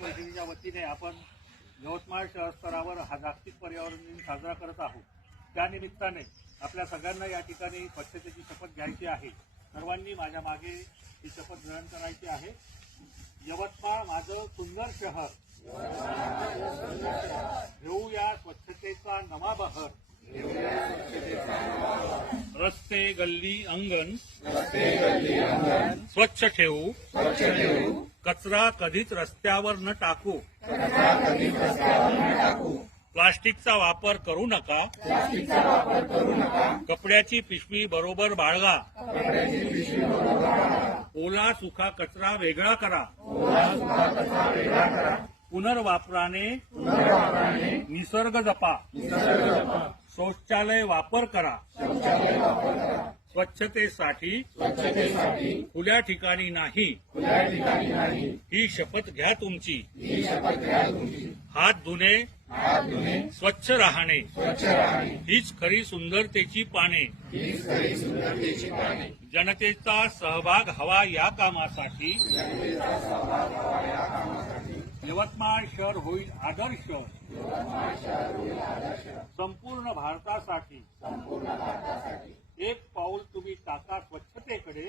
परिषदेच्या वतीने आपण यवतमाळ शहर स्तरावर हा जागतिक पर्यावरण दिन साजरा करत आहोत। त्यानिमित्ताने आपल्या सगळ्यांना या ठिकाणी स्वच्छतेची शपथ घ्यायची आहे। सर्वांनी माझ्या मागे ही शपथ ग्रहण करायची आहे। यवतमाळ माझं सुंदर शहर, घेऊया स्वच्छतेचा नवा बहर। रस्ते गल्ली अंगण स्वच्छ ठेवू, कचरा कधीच रस्त्यावर न टाकू, प्लास्टिकचा वापर करू नका, कपड्याची पिशवी बरोबर बाळगा, ओला सुका कचरा वेगळा करा, पुनर्वापराने निसर्ग जपा, शौचालय वापर करा, स्वच्छतेसाठी खुल्या ठिकाणी नाही, ही शपथ घ्या तुमची। हात धुणे, स्वच्छ राहणे, हीच खरी सुंदरतेची पाने। जनतेचा सहभाग हवा या कामासाठी यवतमाळ शहर होईल आदर्श, संपूर्ण भारतासाठी एक पाऊल तुम्ही टाका स्वच्छतेकडे,